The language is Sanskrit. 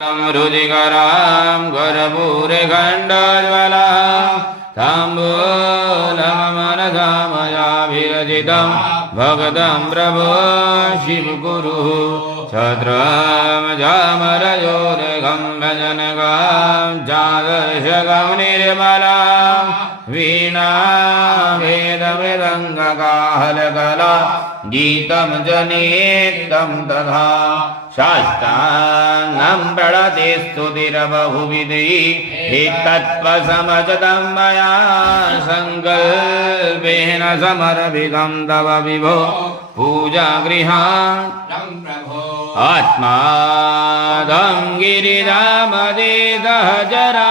रुचिकरां कर्पूरखण्डोज्ज्वलां ताम्बूलमनधामयाभिरचितं भगतं प्रभो शिवगुरुः छत्रं जामरयोरघं भजनगां जादर्शकं निर्मलां वीणां वेदमृदङ्गकाहलकला गीतं च नित्यं तथा शास्त्राङ्गं प्रणति स्तुतिरबहुविधिः तत्त्वसमजतं मया सङ्कल्पेन समर्पितं तव विभो पूजागृहात् आत्मादं गिरिरामदेदः जरा